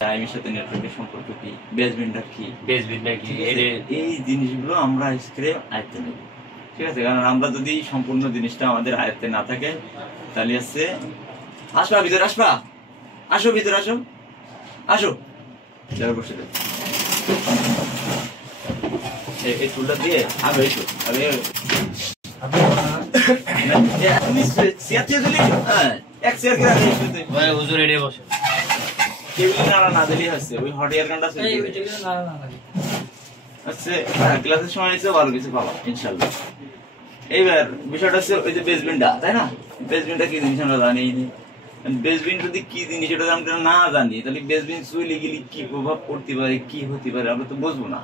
আইএমের সাথে নেটওয়ার্কের সম্পর্ক কি, বেসবিনটা কি, এই জিনিসগুলো আমরা স্ক্রে আয়ত্তে নেব। ঠিক আছে, কারণ আমরা যদি সম্পূর্ণ জিনিসটা আমাদের আয়ত্তে না থাকে তাহলে হচ্ছে আসবা ভিতরে, আসবা, আসো ভিতরে, আসো আসো, বসে দেব এই টুলটা দিয়ে আগে এসো, আগে এক চেয়ার করে হুজুর এড়ে বসে টেবিলে নাড়া না দিলেই হচ্ছে, ওই হট এয়ার গানটা চলছে হচ্ছে ক্লাসের সময় এসে ভালো কিছু পাবো ইনশাল্লাহ। এইবার বিষয়টা হচ্ছে ওই যে বেসবিনটা, তাই না? বেসবিনটা কি জিনিস আমরা জানি, বেসবিন যদি কি জিনিস এটা আমরা না জানি তাহলে বেসবিন চলে গেলে কি প্রভাব পড়তে পারে, কি হতে পারে আমরা তো বুঝবো না।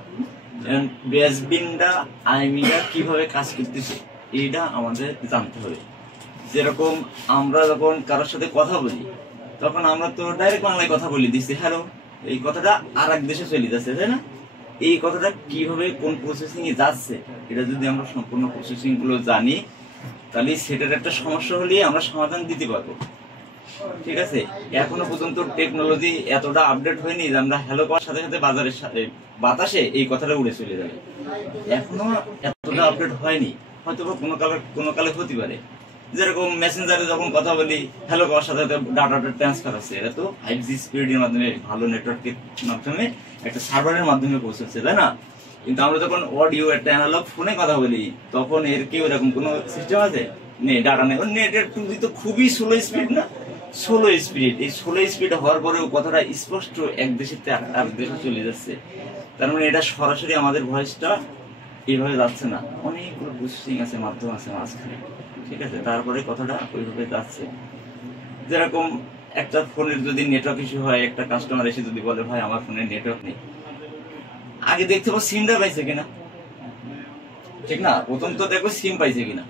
বেসবিনটা আইমিটা কিভাবে কাজ করতেছে এইটা আমাদের জানতে হবে। যেরকম আমরা যখন কারোর সাথে কথা বলি তখন আমরা তো ডাইরেক্ট বাংলায় কথা বলি দিচ্ছি হ্যালো, এই কথাটা আর এক দেশে চলে যাচ্ছে, তাই না? এই কথাটা কিভাবে কোন প্রসেসিং এ যাচ্ছে এটা যদি আমরা সম্পূর্ণ প্রসেসিং গুলো জানি তাহলে সেটার একটা সমস্যা হলে আমরা সমাধান দিতে পারবো। ঠিক আছে, এখনো পর্যন্ত টেকনোলজি এতটা আপডেট হয়নি যে আমরা হ্যালো করার সাথে সাথে বাজারের সাথে বাতাসে এই কথাটা উড়ে চলে যাবে। এখনো এতটা আপডেট হয়নি, হয়তো কোনো কালে হতে পারে। যেরকম মেসেঞ্জারে যখন কথা বলি হ্যালো করার সাথে সাথে ডাটাটা ট্রান্সফার আছে, এটা তো 5G স্পিডের মাধ্যমে, ভালো নেটওয়ার্কের মাধ্যমে একটা সার্ভারের মাধ্যমে পৌঁছাচ্ছে, তাই না? কিন্তু আমরা যখন অডিও একটা অ্যানালগ ফোনে কথা বলি তখন এর কি ওরকম কোনো সিস্টেম আছে? নেই, ডাটা নেই। নেটের টুজি তো খুবই স্লো স্পিড, না স্লো স্পিড। এই স্লো স্পিড হওয়ার পরেও কথাটা স্পষ্ট এক দেশের থেকে আরেক দেশে চলে যাচ্ছে। তার মানে এটা সরাসরি আমাদের ভয়েসটা এইভাবে যাচ্ছে না, অনেকগুলো প্রসেসিং আছে, মাধ্যম আছে মাঝখানে। ঠিক আছে, তারপরে কথাটা ওইভাবে যাচ্ছে। যেরকম একটা ফোনের যদি নেটওয়ার্ক ইস্যু হয়, একটা কাস্টমার এসে যদি বলে ভাই আমার ফোনের নেটওয়ার্ক নেই, আগে দেখতে হবে সিমটা পাইছে কিনা, ঠিক না? প্রথম তো দেখো সিম পাইছে কিনা।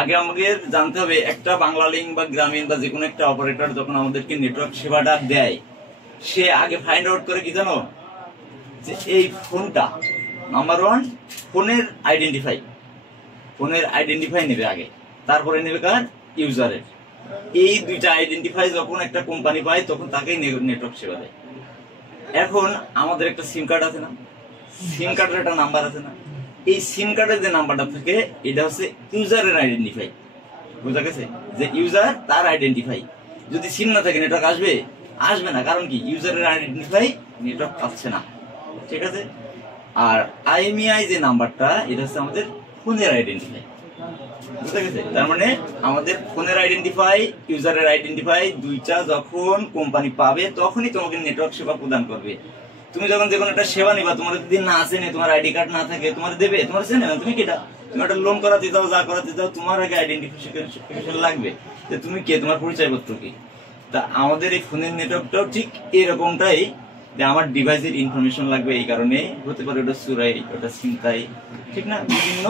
আগে আমাকে জানতে হবে একটা বাংলালিংক বা গ্রামীণ বা যে কোনো একটা অপারেটর যখন আমাদেরকে নেটওয়ার্ক সেবাটা দেয় সে আগে ফাইন্ড আউট করে কি জানো, যে এই ফোনটা নাম্বার ওয়ান ফোনের আইডেন্টিফাই নেবে আগে, তারপরে নেবে কার, ইউজারের। এই দুইটা আইডেন্টিফাই যখন একটা কোম্পানি পায় তখন তাকেই নেটওয়ার্ক সেবা দেয়। এখন আমাদের একটা সিম কার্ড আছে না, সিম কার্ডের একটা নাম্বার আছে না, এই সিম কার্ডের যে নাম্বারটা থাকে এটা হচ্ছে ইউজারের আইডেন্টিফাই। বুঝা গেছে? যে ইউজার তার আইডেন্টিফাই। যদি সিম না থাকে নেটওয়ার্ক আসবে না, কারণ কি ইউজারের আইডেন্টিফাই নেটওয়ার্ক পাচ্ছে না। ঠিক আছে, আর আইএমইআই যে নাম্বারটা এটা হচ্ছে আমাদের ফোনের আইডেন্টিফাই। বুঝতে গেছে? তার মানে আমাদের ফোনের আইডেন্টিফাই, ইউজারের আইডেন্টিফাই দুইটা যখন কোম্পানি পাবে তখনই তোমাকে নেটওয়ার্ক সেবা প্রদান করবে। তুমি যখন যে কোনো একটা সেবা নিবা, তোমার যদি না চেনে, তোমার আইডি কার্ড না থাকে, তোমার দেবে? তোমার চেনে না, তুমি কিটা? তুমি একটা লোন করাতে যাও, যা করাতে যাও, তোমার আগে আইডেন্টিফিকেশন লাগবে যে তুমি কে, তোমার পরিচয়পত্র কি। তা আমাদের এই ফোনের নেটওয়ার্কটাও ঠিক এরকমটাই, যে আমার ডিভাইসের ইনফরমেশন লাগবে। এই কারণে হতে পারে ওটা চুরাই, ওটা ছিনতাই, ঠিক না, বিভিন্ন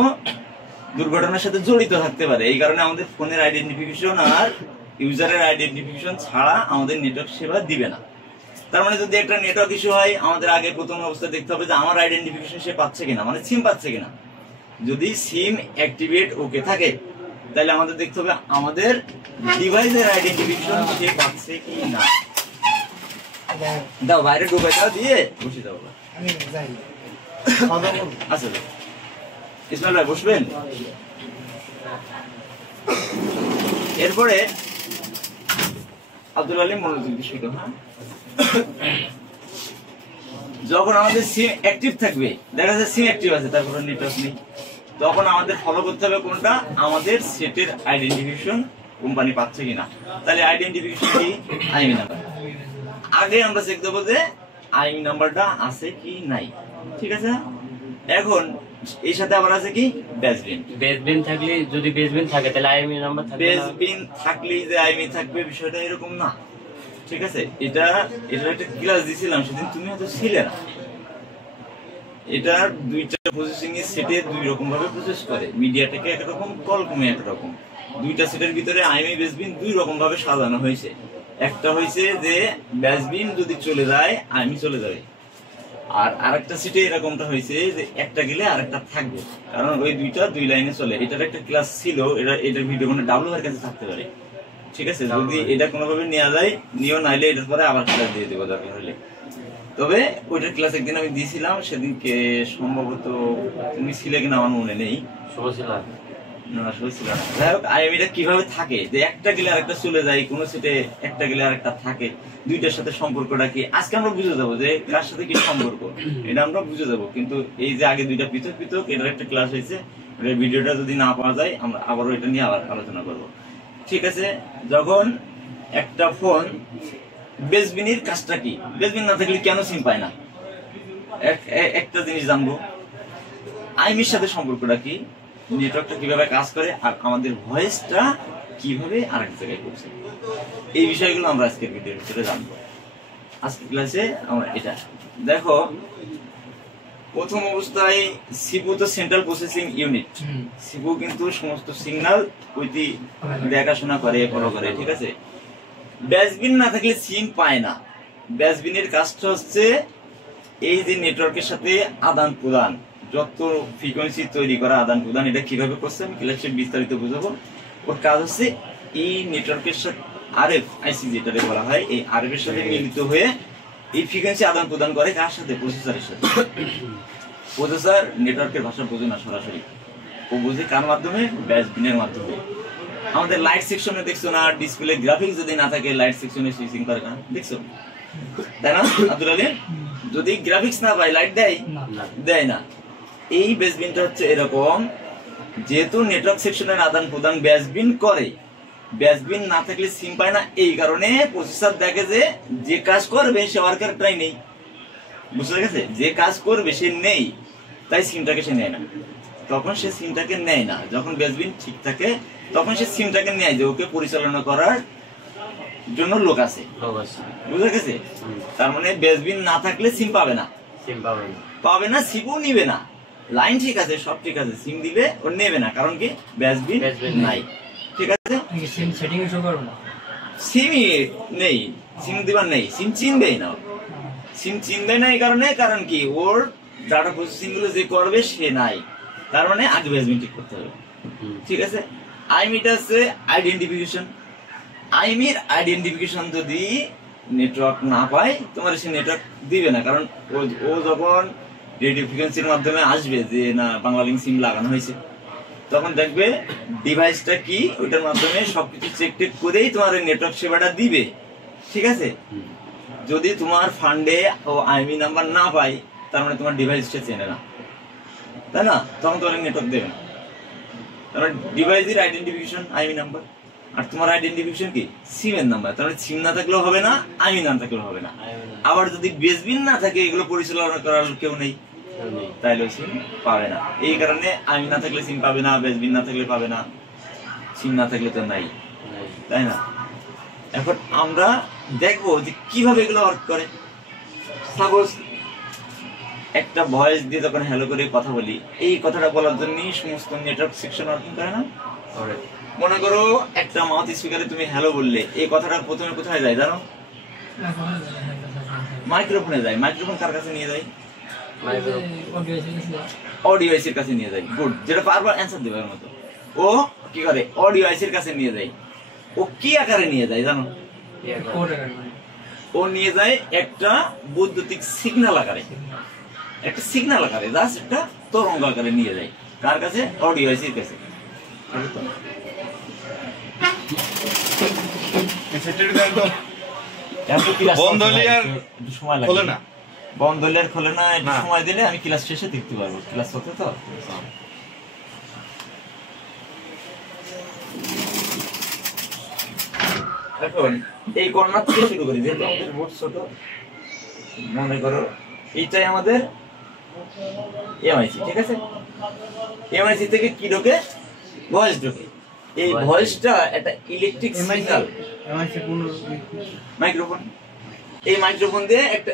দুর্ঘটনার সাথে জড়িত থাকতে পারে। এই কারণে আমাদের ফোনের আইডেন্টিফিকেশন আর ইউজারের আইডেন্টিফিকেশন ছাড়া আমাদের নেটওয়ার্ক সেবা দিবে না। তার মানে যদি একটা নেটওয়ার্ক ইস্যু হয় আমাদের আগে প্রথম অবস্থা দেখতে হবে যে আমার আইডেন্টিফিকেশন সে পাচ্ছে কিনা, মানে সিম পাচ্ছে কিনা। যদি সিম অ্যাক্টিভেট ওকে থাকে তাহলে আমাদের দেখতে হবে আমাদের ডিভাইসের আইডেন্টিফিকেশন সে পাচ্ছে কি না। দাও বাইরে ডুবাইটা দিয়ে বসে দাও। আচ্ছা ইসমাইল ভাই বসবেন। এরপরে আব্দুল আলী মনোযোগ ছিল। হ্যাঁ, যখন আমাদের সিম অ্যাক্টিভ থাকবে, দেখা যাচ্ছে সিম অ্যাক্টিভ আছে তারপরে নেটওয়ার্ক নেই, তখন আমাদের ফলো করতে হবে কোনটা, আমাদের সেটের আইডেন্টিফিকেশন কোম্পানি পাচ্ছে কিনা। তাহলে আইডেন্টিফিকেশন কি, আইএমই নাম্বার। আগে আমরা চেক দেবো যে আইএমই নাম্বারটা আছে কি নাই। ঠিক আছে, এখন এর সাথে আবার আছে কি বেসবিন থাকলে, যদি বেসবিন থাকে তাহলে আইএমই নাম্বার থাকবে। বেসবিন থাকলেই যে আইএমই থাকবে বিষয়টা এরকম না। ঠিক আছে, এটা একটা ক্লাস দিছিলাম সেদিন, তুমি হয়তো ছিলে না। এটার দুইটা প্রসেসিং এর সেটে দুই রকম ভাবে প্রসেস করে, মিডিয়াটেকে একরকম, কলকমে একরকম। দুইটা সেটের ভিতরে আইএমই বেসবিন দুই রকম ভাবে সাজানো হয়েছে। একটা হয়েছে যে বেসবিন যদি চলে যায় আইএমই চলে যাবে, আর আরেকটা সিটে এরকমটা হয়েছে যে একটা গেলে আরেকটা থাকবে, কারণ ওই দুইটা দুই লাইনে চলে। এটার একটা ক্লাস ছিল, এটার ভিডিও মানে ডাব্লু এর কাছে থাকতে পারে। ঠিক আছে, যদি এটা কোনোভাবে নেওয়া যায় নিও, নাইলে এটার পরে আবার ক্লাস দিয়ে দেবো দরকার হলে। তবে ওইটার ক্লাস একদিন আমি দিয়েছিলাম, সেদিনকে সম্ভবত তুমি ছিলে কিনা আমার মনে নেই। শুভ ছিল না, শুভ ছিল না। যাই হোক, আইএমইটা কিভাবে থাকে, যে একটা গেলে আরেকটা চলে যায়, কোন সিটে একটা গেলে আরেকটা থাকে, দুইটার সাথে সম্পর্কটা কি আজকে আমরা বুঝে যাবো, যে কার সাথে কি সম্পর্ক এটা আমরা বুঝে যাবো। কিন্তু এই যে আগে দুইটা পৃথক পৃথক, এটার একটা ক্লাস হয়েছে, ভিডিওটা যদি না পাওয়া যায় আমরা আবারও এটা নিয়ে আবার আলোচনা করব। ঠিক আছে, যখন একটা ফোন বেসবিনের কাজটা কি, বেসবিন না থাকলে কেন সিম পায় না, একটা জিনিস জানবো, আইমির সাথে সম্পর্কটা কি, নেটওয়ার্কটা কিভাবে কাজ করে, আর আমাদের ভয়েসটা কিভাবে আরেক জায়গায় করছে, এই বিষয়গুলো আমরা আজকের ভিডিওর ভিতরে জানবো। আজকের ক্লাসে আমরা এটা দেখো, প্রথম অবস্থায় সিপু তো সেন্ট্রাল প্রসেসিং ইউনিট, সিপু কিন্তু সমস্ত সিগন্যাল ওইটি দেখাশোনা করে, ফলো করে। ঠিক আছে, বেসবিন না থাকলে সিম পায় না। বেসবিনের কাজটা হচ্ছে এই যে নেটওয়ার্কের সাথে আদান প্রদান, যত ফ্রিকোয়েন্সি তৈরি করা আদান প্রদান, এটা কিভাবে করছে আমি ক্লাসে বিস্তারিত বুঝাবো। ওর কাজ হচ্ছে এই নেটওয়ার্কের সাথে আরএফ আইসি যেটাকে বলা হয়, এই আরএফ এর সাথে মিলিত হয়ে এই ফ্রিকোয়েন্সি আদান প্রদান করে কার সাথে, প্রসেসরের সাথে। প্রসেসর নেটওয়ার্কের ভাষা বোঝে না সরাসরি, ও বুঝে কার মাধ্যমে, বেসবিনের মাধ্যমে। আমাদের লাইট সেকশনে দেখছো না, ডিসপ্লে গ্রাফিক্স যদি না থাকে লাইট সেকশনে সুইচিং করে না, দেখছো তাই না আব্দুল আলী? যদি গ্রাফিক্স না পায় লাইট দেয় না। এই বেসবিনটা হচ্ছে এরকম, যেহেতু নেটওয়ার্ক সেকশনের আদান প্রদান বেসবিন করে, বেসবিন না থাকলে সিম পায় না। এই কারণে প্রসেসর দেখে যে কাজ করবে সে ওয়ার্কারটাই নেই, বুঝতে গেছে? যে কাজ করবে সে নেই, তাই সিমটাকে সে নেয় না। তখন সে সিমটাকে নেয় না, যখন বেসবিন ঠিক থাকে তখন সে সিমটাকে নেয়, যে ওকে পরিচালনা করার জন্য লোক আছে, বুঝতে গেছে? তার মানে বেসবিন না থাকলে সিম পাবে না, সিমও নিবে না। লাইন ঠিক আছে, সব ঠিক আছে, সিম দিবে ও নেবে না, কারণ কি বেসবিন নাই। ঠিক আছে, সিমই নেই, সিম দিবার নেই, সিম চিনবেই না, সিম চিনবে না। এই কারণে, কারণ কি ওর ডাটা প্রসেসিং গুলো যে করবে সে নাই, তার মানে আগে বেসবিন ঠিক করতে হবে। ঠিক আছে, আইমিটা আছে আইডেন্টিফিকেশন। আইমির আইডেন্টিফিকেশন যদি নেটওয়ার্ক না পায়, তোমার সে নেটওয়ার্ক দিবে না, কারণ ও যখন রেডিও ফ্রিকোয়েন্সির মাধ্যমে আসবে যে না বাংলালিংক সিম লাগানো হয়েছে, তখন দেখবে ডিভাইসটা কি, ওইটার মাধ্যমে সবকিছু চেক টেক করেই তোমার নেটওয়ার্ক সেবাটা দিবে। ঠিক আছে, যদি তোমার ফান্ডে ও আইমি নাম্বার না পাই, তার মানে তোমার ডিভাইসটা চেনে না, তাই না? তখন তোমার নেটওয়ার্ক দেবে না। তার ডিভাইসের আইডেন্টিফিকেশন আইমি নাম্বার, আর তোমার আইডেন্টিফিকেশন কি, সিমের নাম্বার। তার মানে সিম না থাকলেও হবে না, আইমি না থাকলেও হবে না। আবার যদি বেসবিন না থাকে, এগুলো পরিচালনা করার কেউ নেই, তাইলে সিম পাবে না। এই কারণে আইমি না থাকলে সিম পাবে না, বেসবিন না থাকলে পাবে না, সিম না থাকলে তো নাই, তাই না? এখন আমরা দেখবো যে কিভাবে এগুলো ওয়ার্ক করে। সাপোজ একটা ভয়েস দিয়ে যখন হ্যালো করে কথা বলি, এই কথাটা বলার জন্য সমস্ত নেটওয়ার্ক সেকশন ওয়ার্কিং করে না? মনে করো একটা মাউথ স্পিকারে তুমি হ্যালো বললে, এই কথাটা প্রথমে কোথায় যায় জানো? মাইক্রোফোনে যায়। মাইক্রোফোন কার কাছে নিয়ে যায়? অডিও আইসির কাছে নিয়ে যায়। গুড, যেটা বারবার অ্যান্সার দেবার মতো। ও কি করে? অডিও আইসির কাছে নিয়ে যায়। ও কি আকারে নিয়ে যায় জানো? ও নিয়ে যায় একটা বৈদ্যুতিক সিগন্যাল আকারে, একটা সিগন্যাল আকারে, জাস্ট একটা তরঙ্গ আকারে নিয়ে যায়। কার কাছে? অডিও আইসির কাছে। বন্ধলিয়ার খোলে না, একটু সময় দিলে আমি ক্লাস শেষে দেখতে পারবো। ক্লাস হতে তো এখন এই কর্নার থেকে শুরু করি, যেহেতু আমাদের বোর্ড ছোট। মনে করো এইটাই আমাদের এমআইসি, ঠিক আছে? এমআইসি থেকে কি ঢোকে? ভয়েস ঢোকে। এই ভয়েসটা একটা ইলেকট্রিক সিগন্যাল, মাইক্রোফোন, এই মাইক্রোফোন দিয়ে একটা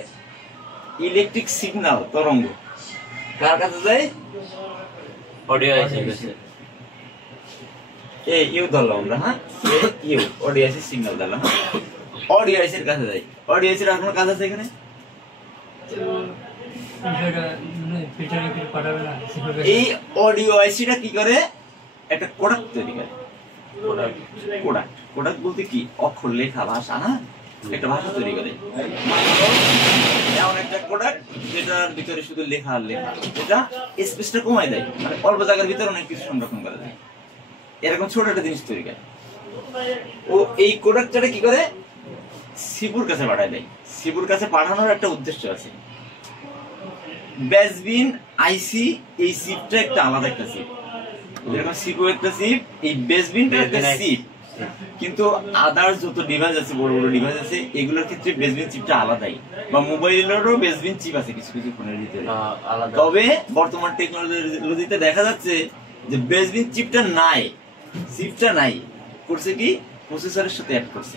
ইলেকট্রিক সিগন্যাল তরঙ্গ কার কাছে যায়? অডিও আইসির কাছে। এই ইউ ধরলাম আমরা, হ্যাঁ, ইউ অডিও আইসি সিগন্যাল ধরলাম, অডিও আইসির কাছে যায়। অডিও আইসির আর কোনো কাজ আছে এখানে? এই অডিও আইসিটা কি করে? একটা প্রোডাক্ট তৈরি করে। কোডাক। কোডাক বলতে কি? অক্ষর লেখা ভাষা, হ্যাঁ, একটা ভাষা তৈরি করে। এমন একটা কোডাক যেটার ভিতরে শুধু লেখা আর লেখা, যেটা স্পেসটা কমায় দেয়, মানে অল্প জায়গার ভিতরে অনেক কিছু সংরক্ষণ করা যায়, এরকম ছোট একটা জিনিস তৈরি করে। ও এই কোডাকটারে কি করে? সিপুর কাছে পাঠায় দেয়। সিপুর কাছে পাঠানোর একটা উদ্দেশ্য আছে। বেসবিন আইসি এই চিপটা একটা আলাদা একটা চিপ, যেরকম সিপু একটা চিপ, এই বেসবিনটা একটা চিপ। কিন্তু আদার্স যত ডিভাইস আছে, বড় বড় ডিভাইস আছে, এগুলোর ক্ষেত্রে বেসবিন চিপটা আলাদাই, বা মোবাইলেরও বেসবিন চিপ আছে কিছু কিছু ফোনের ভিতরে। তবে বর্তমান টেকনোলজিতে দেখা যাচ্ছে যে বেসবিন চিপটা নাই, চিপটা নাই, করছে কি? প্রসেসরের সাথে অ্যাড করছে,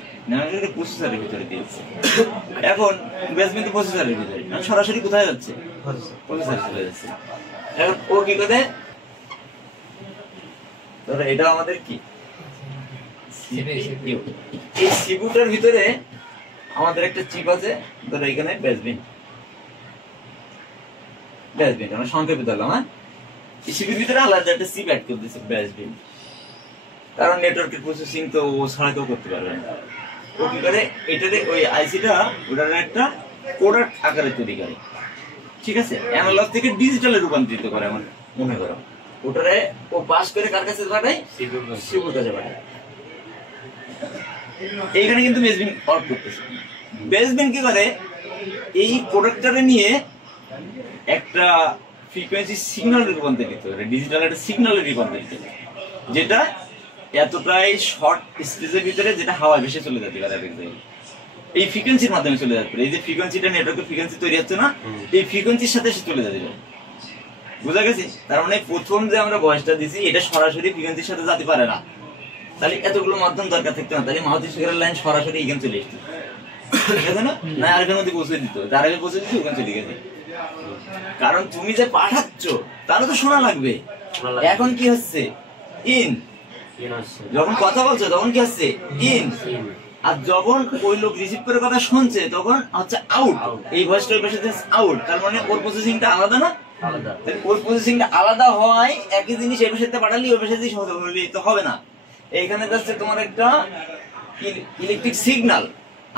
প্রসেসরের ভিতরে দিয়েছে। এখন বেসবিন তো প্রসেসরের ভিতরে, সরাসরি কোথায় যাচ্ছে? প্রসেসরে চলে যাচ্ছে। এখন ও কি করে? ধরো এটা আমাদের কি এই সিপুটার ভিতরে আমাদের একটা চিপ আছে, ধরো এখানে বেসবিন, বেসবিন আমরা সংক্ষেপে ধরলাম, হ্যাঁ। এই সিপির ভিতরে আলাদা একটা চিপ অ্যাড করে দিয়েছে, বেসবিন। কারণ নেটওয়ার্কের প্রসেসিং তো ও ছাড়া কেউ করতে পারবে না। ও কি করে? এটারে ওই আইসিটা ওটার একটা কোডাক আকারে তৈরি করে, ঠিক আছে? অ্যানালগ থেকে ডিজিটালে রূপান্তরিত করে, আমার মনে করো। ওটারে ও পাস করে কার কাছে পাঠায়? সিপুর কাছে পাঠায়। এইখানে কিন্তু বেসবিন অফ করতেছে। বেসবিন কি করে? এই কোডাকটারে নিয়ে একটা ফ্রিকোয়েন্সি সিগন্যালে রূপান্তরিত করে, ডিজিটাল একটা সিগন্যালে রূপান্তরিত করে, যেটা এতটাই শর্ট স্পেসের ভিতরে, যেটা হাওয়া ভেসে চলে যেতে পারে এই ফ্রিকোয়েন্সির মাধ্যমে চলে যেতে পারে। এই যে ফ্রিকোয়েন্সিটা, নেটওয়ার্কের ফ্রিকোয়েন্সি তৈরি হচ্ছে না, এই ফ্রিকোয়েন্সির সাথে সে চলে যেতে পারে। বুঝা গেছে? তার মানে প্রথম যে আমরা ভয়েসটা দিছি, এটা সরাসরি ফ্রিকোয়েন্সির সাথে যেতে পারে না, তাহলে এতগুলো মাধ্যম দরকার থাকতো না, তাহলে মাউথ স্পিকারের লাইন সরাসরি এখানে চলে এসেছে, ঠিক আছে না? না আরেকটার মধ্যে পৌঁছে দিত, তার আগে পৌঁছে দিত, ওখানে চলে গেছে। কারণ তুমি যে পাঠাচ্ছ তারও তো শোনা লাগবে। এখন কি হচ্ছে? ইন। যখন কথা বলছো তখন কি হচ্ছে? ইন। আর যখন ওই লোক রিসিভ করে কথা শুনছে তখন হচ্ছে আউট। এই ভয়েসটা ওই পাশে আউট, তার মানে ওর প্রসেসিংটা আলাদা না? আলাদা। ওর প্রসেসিংটা আলাদা হয়, একই জিনিস এই পাশে পাঠালি ওই পাশে তো হবে না। এইখানে যাচ্ছে তোমার একটা ইলেকট্রিক সিগন্যাল,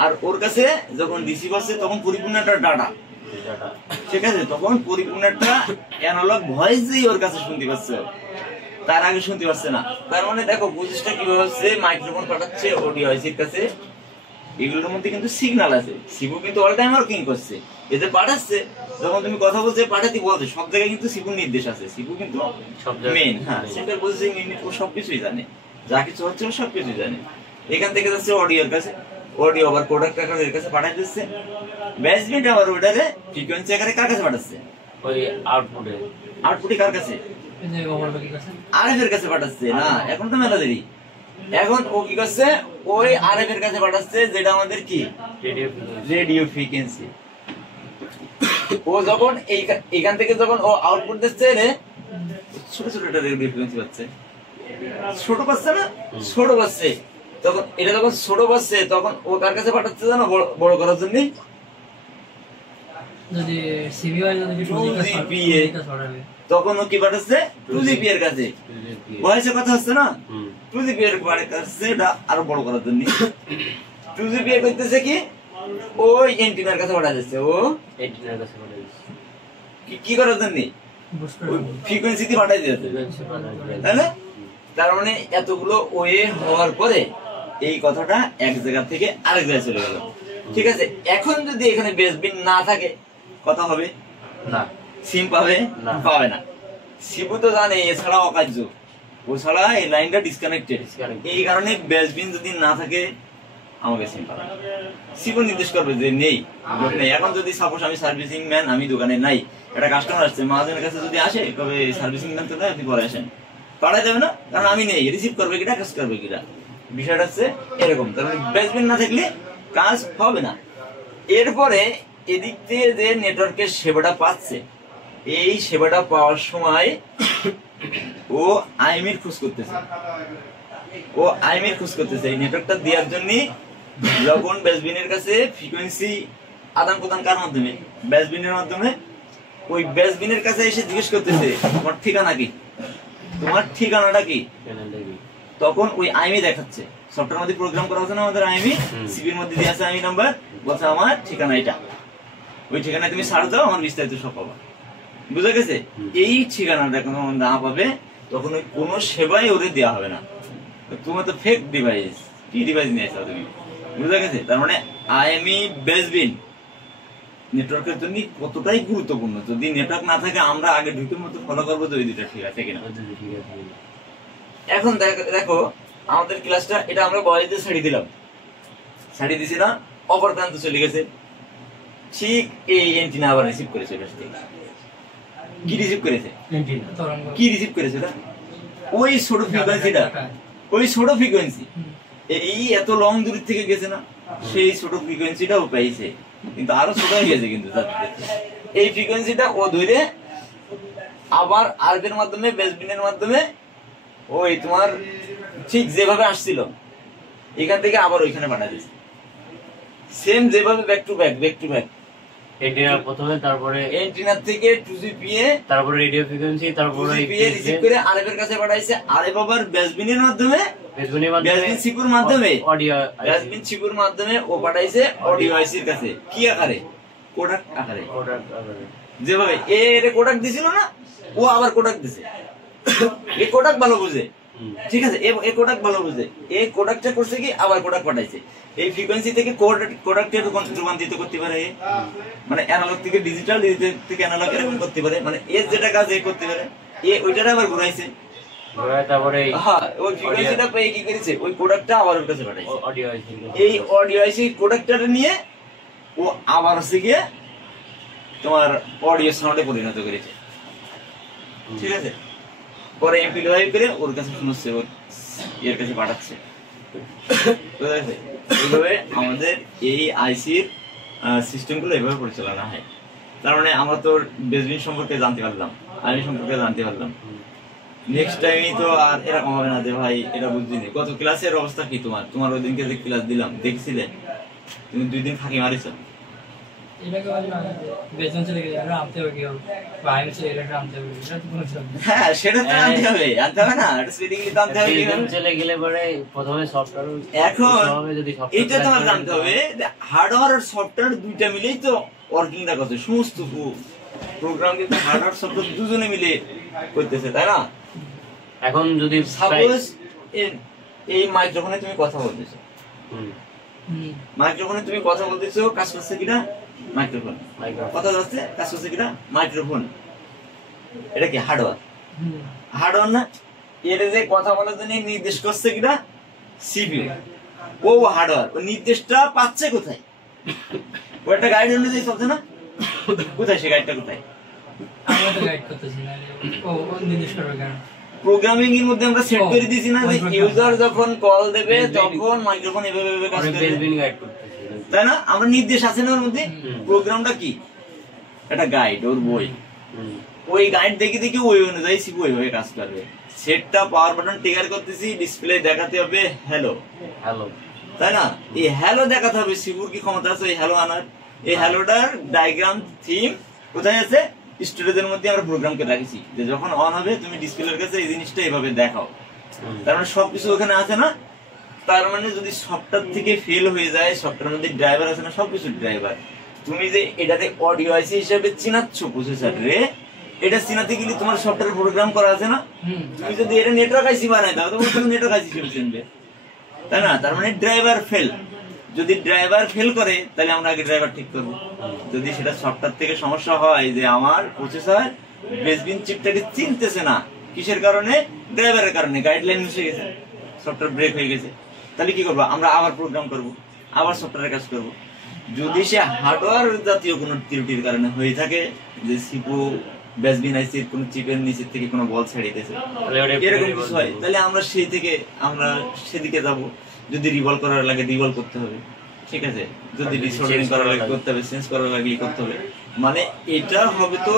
আর ওর কাছে যখন রিসিভ আসছে তখন পরিপূর্ণ একটা ডাটা, ঠিক আছে? তখন পরিপূর্ণ একটা অ্যানালগ ভয়েসই ওর কাছে শুনতে পাচ্ছে, তার আগে শুনতে পাচ্ছে না। তার মানে দেখো প্রসেসটা কিভাবে হচ্ছে, মাইক্রোফোন পাঠাচ্ছে অডিও আইসির কাছে, এগুলোর মধ্যে কিন্তু সিগন্যাল আছে, সিপু কিন্তু অল টাইম ওয়ার্কিং করছে, এতে পাঠাচ্ছে। যখন তুমি কথা বলছে, পাঠাতে বলছে, সব জায়গায় কিন্তু সিপুর নির্দেশ আছে, সিপু কিন্তু মেইন, হ্যাঁ, সেন্ট্রাল প্রসেসিং ইউনিট, ও সবকিছুই জানে, যা কিছু হচ্ছে ও সবকিছুই জানে। এখান থেকে যাচ্ছে অডিওর কাছে, অডিও আবার কোডাক আকারের কাছে পাঠাই দিচ্ছে, বেসবিন আবার ওটারে ফ্রিকোয়েন্সি আকারে কার কাছে পাঠাচ্ছে? ওই আউটপুটে। আউটপুটে কার কাছে? আরএফ এর কাছে পাঠাচ্ছে। না, এখন তো মেলা দেরি। এখন ও কি করছে? ওই আরএফ এর কাছে পাঠাচ্ছে, যেটা আমাদের কি রেডিও ফ্রিকোয়েন্সি। ও যখন এইখান থেকে যখন ও আউটপুট দিচ্ছে, রে ছোট ছোট একটা রেডিও ফ্রিকোয়েন্সি পাচ্ছে, ছোট পাচ্ছে না? ছোট পাচ্ছে। তখন এটা যখন ছোট পাচ্ছে, তখন ও কার কাছে পাঠাচ্ছে জানো? বড় করার জন্য তখন ও কি পাঠাচ্ছে? 2GP এর কাছে। ভয়েসের কথা হচ্ছে না, 2GP এর কাছে এটা আরো বড় করার জন্য 2GP এর করতেছে কি? ওই এন্টিনার কাছে পাঠা যাচ্ছে। ও এন্টিনার কাছে পাঠা যাচ্ছে কি করার জন্য? ফ্রিকোয়েন্সিতে পাঠাই দিয়েছে, তাই না? তার মানে এতগুলো ওয়ে হওয়ার পরে এই কথাটা এক জায়গা থেকে আরেক জায়গায় চলে গেল, ঠিক আছে? এখন যদি এখানে বেসবিন না থাকে, কথা হবে না, সিম পাবে পাবে না। সিপু তো জানে এছাড়া অকার্য, ও ছাড়া এই লাইনটা ডিসকানেক্টেড। এই কারণে বেসবিন যদি না থাকে আমাকে সিম পাবে। সিপু নির্দেশ করবে যে নেই, এখন যদি সাপোজ আমি সার্ভিসিং ম্যান, আমি দোকানে নাই, একটা কাস্টমার আসছে, মহাজনের কাছে যদি আসে, তবে সার্ভিসিং ম্যান তো নয়, আপনি পরে আসেন, পাঠাই যাবে না, কারণ আমি নেই, রিসিভ করবে কিনা, কাজ করবে কিনা, বিষয়টা হচ্ছে এরকম। তার মানে বেসবিন না থাকলে কাজ হবে না। এরপরে এদিক দিয়ে যে নেটওয়ার্কের সেবাটা পাচ্ছে, এই সেবাটা পাওয়ার সময় ও আইমির খোঁজ করতেছে, ও আইমির খোঁজ করতেছে এই নেটওয়ার্কটা দেওয়ার জন্য। যখন বেসবিনের কাছে ফ্রিকোয়েন্সি আদান প্রদান কার মাধ্যমে? বেসবিনের মাধ্যমে। ওই বেসবিনের কাছে এসে জিজ্ঞেস করতেছে তোমার ঠিকানা কি, তোমার ঠিকানাটা কি? তখন ওই আইমি দেখাচ্ছে, সফটওয়্যার মধ্যে প্রোগ্রাম করা আছে না আমাদের আইমি, সিপির মধ্যে দিয়ে আছে আইমি নাম্বার, বলছে আমার ঠিকানা এটা, ওই ঠিকানায় তুমি সার্চ দাও, আমার বিস্তারিত সব পাবা। বুঝা গেছে? এই ঠিকানাটা যখন না পাবে তখন ওই কোনো সেবাই ওদের দেওয়া হবে না। তোমার তো ফেক ডিভাইস, কি ডিভাইস নিয়েছো তুমি? বুঝা গেছে? তার মানে আইএমই বেসবিন নেটওয়ার্কের জন্য কতটাই গুরুত্বপূর্ণ। যদি নেটওয়ার্ক না থাকে আমরা আগে ঢুকের মতো ফলো করবো যে ওই দুটা ঠিক আছে কিনা। এখন দেখো আমাদের ক্লাসটা এটা আমরা বয়েজে ছাড়িয়ে দিলাম, ছাড়িয়ে দিছি না, অপর প্রান্ত চলে গেছে, ঠিক এই এন্টিনা আবার রিসিভ করেছে। কি রিসিভ করেছে? কি রিসিভ করেছে? ওই ছোট ফ্রিকোয়েন্সিটা, ওই ছোট ফ্রিকোয়েন্সি এই এত লং দূর থেকে গেছে না, সেই ছোট ফ্রিকোয়েন্সিটাও পাইছে, কিন্তু আরো ছোট হয়ে গেছে। কিন্তু এই ফ্রিকোয়েন্সিটা ও ধরে আবার আর্বের মাধ্যমে, বেসবিনের মাধ্যমে ওই তোমার ঠিক যেভাবে আসছিল এখান থেকে আবার ওইখানে পাঠা দিয়েছে, সেম যেভাবে back to back, back to back. Antenna প্রথমে, তারপরে এন্টিনা থেকে 2GPA, তারপরে রেডিও ফ্রিকোয়েন্সি, তারপরে 2GPA রিসিভ করে আরবের কাছে পাঠাইছে, আরব আবার বেসবিনের মাধ্যমে, বেসবিন সিকুর মাধ্যমে, অডিও বেসবিন সিকুর মাধ্যমে ও পাঠাইছে অডিও আইসির কাছে। কি আকারে? কোডাক আকারে। যেভাবে এর কোডাক দিছিল না, ও আবার কোডাক দিছে। এই কোডাক ভালো বুঝে, ঠিক আছে, এই কোডাক ভালো বুঝে, এই কোডাকটা করছে কি আবার কোডাক পাঠাইছে। এই ফ্রিকোয়েন্সি থেকে কোডাকটা রূপান্তরিত করতে পারে, মানে অ্যানালগ থেকে ডিজিটাল, ডিজিটাল থেকে অ্যানালগ এরকম করতে পারে, মানে এর যেটা কাজ এই করতে পারে, ওইটারে আবার ঘুরাইছে। তারপরে হ্যাঁ, ওই ফ্রিকোয়েন্সিটা পেয়ে কি করেছে, ওই কোডাকটা আবার ওর কাছে পাঠাইছে। অডিও আইসি, এই অডিও আইসি কোডাকটারে নিয়ে ও আবার হচ্ছে গিয়ে তোমার অডিও সাউন্ডে পরিণত করেছে, ঠিক আছে। পরে এমপ্লিফাই করে ওর কাছে শুনছে, ওর এর কাছে পাঠাচ্ছে। এইভাবে আমাদের এই আইসির সিস্টেমগুলো এভাবে পরিচালনা হয়। তার মানে আমরা তো বেসবিন সম্পর্কে জানতে পারলাম, আইনি সম্পর্কে জানতে পারলাম। নেক্সট টাইমই তো আর এরকম হবে না যে ভাই এটা বুঝিনি। গত ক্লাসের অবস্থা কি তোমার? তোমার ওই দিনকে যে ক্লাস দিলাম দেখছিলে, তুমি 2 দিন ফাঁকি মারিছো। হ্যাঁ, সেটা তো আনতে হবে, আনতে হবে না, এটা স্পিডিংলি তো আনতে হবে। চলে গেলে পরে প্রথমে সফটওয়্যার, এখন এটা তোমার জানতে হবে হার্ডওয়্যার আর সফটওয়্যার দুইটা মিলেই তো ওয়ার্কিংটা করছে। সমস্ত প্রোগ্রাম কিন্তু হার্ডওয়্যার সফটওয়্যার দুজনে মিলে করতেছে, তাই না? এখন যদি সাপোজ এই মাইক্রোফোনে তুমি কথা বলতেছো, মাইক্রোফোনে তুমি কথা বলতেছো, কাজ করছে কিনা মাইক্রোফোন, কথা যাচ্ছে, কাজ করছে কিনা মাইক্রোফোন। এটা কি হার্ডওয়্যার? হার্ডওয়্যার না? এর যে কথা বলার জন্য নির্দেশ করছে কিনা সিপিইউ, ও হার্ডওয়্যার। ও নির্দেশটা পাচ্ছে কোথায়? ও একটা গাইড অনুযায়ী চলছে না? কোথায় সে গাইডটা? কোথায়? আমরা তো গাইড করতেছি না, ও নির্দেশ করবে কেন? প্রোগ্রামিং এর মধ্যে আমরা সেট করে দিয়েছি না যে ইউজার যখন কল দেবে তখন মাইক্রোফোন এভাবে কাজ করবে, তাই না? আমরা নির্দেশ আছে না ওর মধ্যে। প্রোগ্রামটা কি? একটা গাইড, ওর বই। ওই গাইড দেখে দেখে ওই অনুযায়ী সিপু ওইভাবে কাজ করবে। সেটটা পাওয়ার বাটন ট্রিগার করতেছি, ডিসপ্লে দেখাতে হবে হ্যালো, হ্যালো, তাই না? এই হ্যালো দেখাতে হবে। সিপুর কি ক্ষমতা আছে এই হ্যালো আনার? এই হ্যালোটার ডায়াগ্রাম থিম কোথায় আছে? স্টোরেজের মধ্যে আমরা প্রোগ্রাম করে রাখছি যে যখন অন হবে তুমি ডিসপ্লের কাছে এই জিনিসটা এইভাবে দেখাও। তার মানে সবকিছু ওখানে আছে না? তার মানে যদি সফটওয়্যার থেকে ফেল হয়ে যায়, সফটওয়্যার মধ্যে ড্রাইভার আছে না, সবকিছু ড্রাইভার। তুমি যে এটাতে অডিও আইসি হিসেবে চিনাচ্ছ প্রসেসরে, এটা চিনাতে গেলে তোমার সফটওয়্যার প্রোগ্রাম করা আছে না? তুমি যদি এটা নেটওয়ার্ক আইসি বানাই দাও তো তুমি নেটওয়ার্ক আইসি হিসেবে চিনবে, তাই না? তার মানে ড্রাইভার ফেল। যদি ড্রাইভার ফেল করে তাহলে আমরা আগে ড্রাইভার ঠিক করবো। যদি সেটা সফটওয়্যার থেকে সমস্যা হয় যে আমার প্রসেসর বেসবিন চিপটাকে চিনতেছে না, কিসের কারণে? ড্রাইভারের কারণে, গাইডলাইন মিশে গেছে, সফটওয়্যার ব্রেক হয়ে গেছে, তাহলে কি করবো? আমরা আবার প্রোগ্রাম করব, আবার সফটওয়্যারের কাজ করব। যদি সে হার্ডওয়্যার জাতীয় কোনো ত্রুটির কারণে হয়ে থাকে, যে সিপু বেসবিন আইসির কোনো চিপের নিচের থেকে কোনো বল ছাড়িয়েছে, এরকম কিছু হয়, তাহলে আমরা সেই থেকে আমরা সেদিকে যাব। যদি রিভলভ করার লাগে রিভলভ করতে হবে, ঠিক আছে? যদি ডিসঅর্ডারিং করার লাগে করতে হবে, চেঞ্জ করার লাগে করতে হবে। মানে এটা হবে তো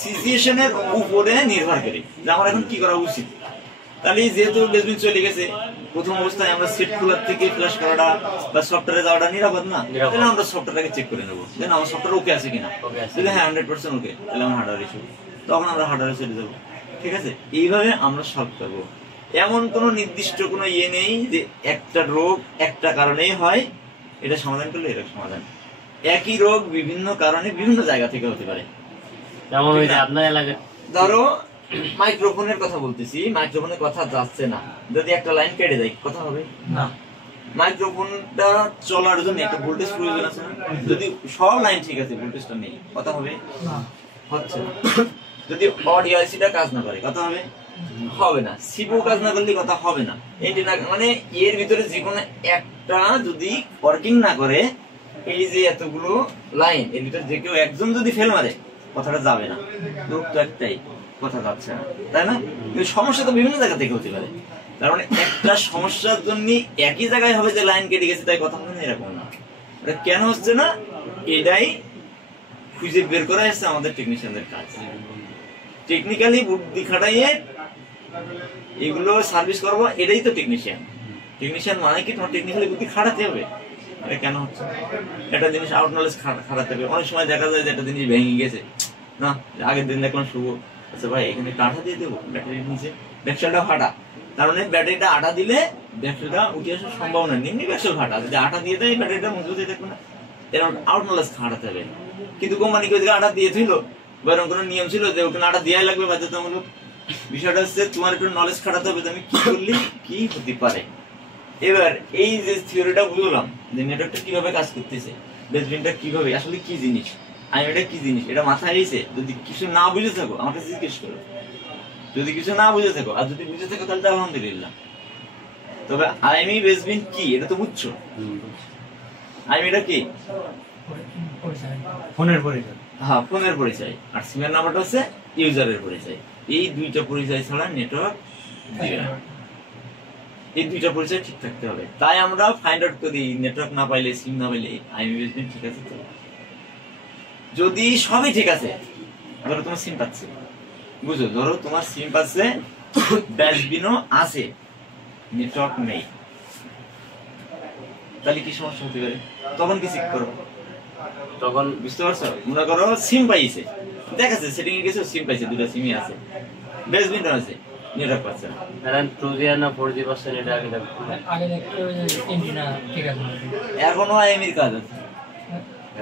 সিচুয়েশনের উপরে নির্ভর করে যে আমার এখন কি করা উচিত। তাহলে যেহেতু বেসবিন চলে গেছে, প্রথম অবস্থায় আমরা সেট খোলার থেকে ফ্ল্যাশ করাটা বা সফটওয়্যারে যাওয়াটা নিরাপদ না, তাহলে আমরা সফটওয়্যারটাকে চেক করে নেবো যে আমার সফটওয়্যার ওকে আছে কিনা। যদি হ্যাঁ 100% ওকে, তাহলে আমার হার্ডওয়্যার ইস্যু, তখন আমরা হার্ডওয়্যারে চলে যাবো, ঠিক আছে? এইভাবে আমরা সলভ করবো। এমন কোনো নির্দিষ্ট কোনো ইয়ে নেই যে একটা রোগ একটা কারণেই হয়, এটা সমাধান করলে এটা সমাধান। একই রোগ বিভিন্ন কারণে বিভিন্ন জায়গা থেকে হতে পারে। যেমন ওই যে আপনার এলাকায় ধরো মাইক্রোফোনের কথা বলতেছি, মাইক্রোফোনের কথা যাচ্ছে না, যদি একটা লাইন কেটে যায় কথা হবে না। মাইক্রোফোনটা চলার জন্য একটা ভোল্টেজ প্রয়োজন আছে, যদি সব লাইন ঠিক আছে ভোল্টেজটা নেই কথা হবে না। হচ্ছে না। যদি অডিও আইসিটা কাজ না করে কথা হবে হবে না, সিপো কাজ না করলে কথা হবে না। এন্টিনা মানে এর ভিতরে যে কোনো একটা যদি ওয়ার্কিং না করে, এই যে এতগুলো লাইন এর ভিতরে যে কেউ একজন যদি ফেল মারে কথাটা যাবে না। রোগ তো একটাই, কথা যাচ্ছে না, তাই না? কিন্তু সমস্যা তো বিভিন্ন জায়গা থেকে হতে পারে। তার মানে একটা সমস্যার জন্য একই জায়গায় হবে যে লাইন কেটে গেছে তাই কথা হবে না, এরকম না। এটা কেন হচ্ছে না এটাই খুঁজে বের করা হচ্ছে আমাদের টেকনিশিয়ানদের কাজ। টেকনিক্যালি বুদ্ধি খাটাইয়ে এগুলো সার্ভিস করবো, এটাই তো টেকনিশিয়ান। টেকনিশিয়ান মানে কি তোমার টেকনিক্যালি বুদ্ধি খাটাতে হবে। এটা কেন হচ্ছে? একটা জিনিস আউট নলেজ খাটাতে হবে। অনেক সময় দেখা যায় যে একটা জিনিস ভেঙে গেছে, না আগের দিন দেখলাম শুভ, আচ্ছা ভাই এখানে আঠা দিয়ে দেবো ব্যাটারির নিচে, ব্যাকসেলটা ফাটা, তার মানে ব্যাটারিটা আঠা দিলে ব্যাকসেলটা উঠে আসার সম্ভাবনা নেই, এমনি ব্যাকসেল ফাটা, যদি আঠা দিয়ে দেয় ব্যাটারিটা মজবুত হয়ে থাকবে না। এরকম আউট নলেজ খাটাতে হবে। কিন্তু কোম্পানি ওইদিকে আঠা দিয়ে ছিল, বরং কোনো নিয়ম ছিল যে ওখানে আঠা দেওয়াই লাগবে বাধ্যতামূলক। বিষয়টা হচ্ছে তোমার একটু নলেজ খাটাতে হবে, তুমি কি করলে কি হতে পারে। এবার এই যে থিওরিটা বুঝলাম যে নেটওয়ার্কটা কিভাবে কাজ করতেছে, বেসমেন্টটা কিভাবে, আসলে কি জিনিস, আইএমটা কি জিনিস, এটা মাথায় এসে যদি কিছু না বুঝে থাকো আমার কাছে জিজ্ঞেস করো। যদি কিছু না বুঝে থাকো, আর যদি বুঝে থাকো তাহলে আলহামদুলিল্লাহ। তবে আইএমই বেসমেন্ট কি এটা তো বুঝছো। আইএমটা কি? ফোনের পরিচয়। হ্যাঁ, ফোনের পরিচয়। আর সিমের নাম্বারটা হচ্ছে ইউজারের পরিচয়। এই দুইটা পরিচয় ছাড়া নেটওয়ার্ক দিবে না। এই দুইটা পরিচয় ঠিক থাকতে হবে। তাই আমরা ফাইন্ড আউট করি নেটওয়ার্ক না পাইলে, সিম না পাইলে আইএমই বেসমেন্ট ঠিক আছে তো। যদি সবই ঠিক আছে, ধরো তোমার সিম পাচ্ছে, বুঝো, ধরো তোমার সিম পাচ্ছে, ডাস্টবিনও আছে, নেটওয়ার্ক নেই, তাহলে কি সমস্যা হতে পারে? তখন কি চেক করো? তখন বুঝতে পারছো? মনে করো সিম পাইছে, দেখাচ্ছে সেটিং এ গেছে, সিম পাইছে, দুটা সিমই আছে, ডাস্টবিনও আছে, নেটওয়ার্ক পাচ্ছে না। এখন 2G না 4G পাচ্ছেন, এটা আগে দেখো। আগে দেখতে হবে যে এন্টিনা ঠিক আছে। এখনো আইএমইর কাজ আছে,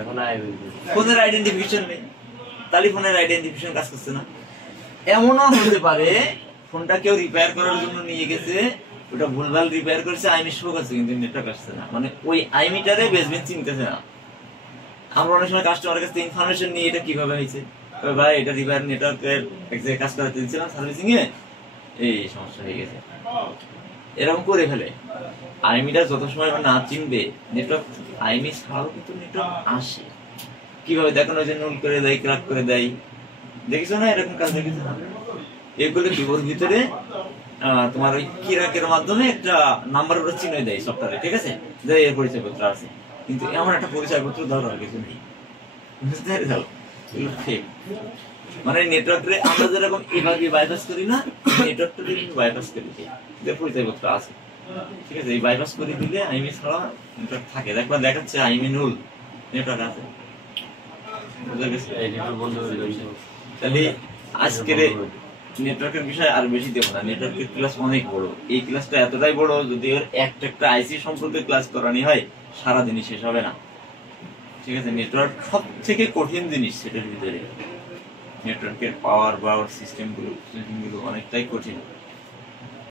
এখন আইবি ফোনের আইডেন্টিফিকেশন নেই, তাহলে ফোনের আইডেন্টিফিকেশন কাজ করছে না। এমনও হতে পারে ফোনটা কেউ রিপেয়ার করার জন্য নিয়ে গেছে, ওটা ভুলভাল রিপেয়ার করেছে, আইএমই শো করছে কিন্তু নেটওয়ার্ক আসছে না, মানে ওই আইএমইটারে বেসমেন্ট চিনতেছে না। আমরা অনেক সময় কাস্টমারের কাছ থেকে ইনফরমেশন নিয়ে এটা কিভাবে হয়েছে, ভাই এটা রিপেয়ার নেটওয়ার্কের এক জায়গায় কাজ করাতে দিয়েছিলাম সার্ভিসিং এ, এই সমস্যা হয়ে গেছে, এরকম করে ফেলে। আইএমইটা যত সময় না চিনবে নেটওয়ার্ক, আইএমই ছাড়াও কিন্তু নেটওয়ার্ক আসে। কিভাবে দেখুন, ওই যে নুল করে দেয়, ক্র্যাক করে দেয়, দেখেছো না এরকম কাজ দেখেছো না? এগুলো ভিভোর ভিতরে তোমার ওই ক্র্যাকের মাধ্যমে একটা নাম্বার ওরা চিনে দেয় সফটওয়্যারে, ঠিক আছে, যে এর পরিচয়পত্র আছে, কিন্তু এমন একটা পরিচয়পত্র ধরার কিছু নেই, বুঝতে পারছো? এগুলো ফেক। মানে নেটওয়ার্কে আমরা যেরকম এভাবে বাইপাস করি না, নেটওয়ার্কটা কিন্তু বাইপাস করে দিই, যে পরিচয়পত্র আছে, ঠিক আছে, এই বাইপাস করে দিলে আইএমই ছাড়া নেটওয়ার্ক থাকে। দেখবা দেখাচ্ছে আইএমই নুল, নেটওয়ার্ক আছে। বুঝা গেছে? তাহলে আজকের নেটওয়ার্কের বিষয় আর বেশি দেবো না, নেটওয়ার্কের ক্লাস অনেক বড়। এই ক্লাসটা এতটাই বড়, যদি একটা আইসি সম্পর্কে ক্লাস করানি হয় সারাদিনই শেষ হবে না, ঠিক আছে। নেটওয়ার্ক সব থেকে কঠিন জিনিস, সেটার ভিতরে নেটওয়ার্কের পাওয়ার সিস্টেম গুলো অনেকটাই কঠিন।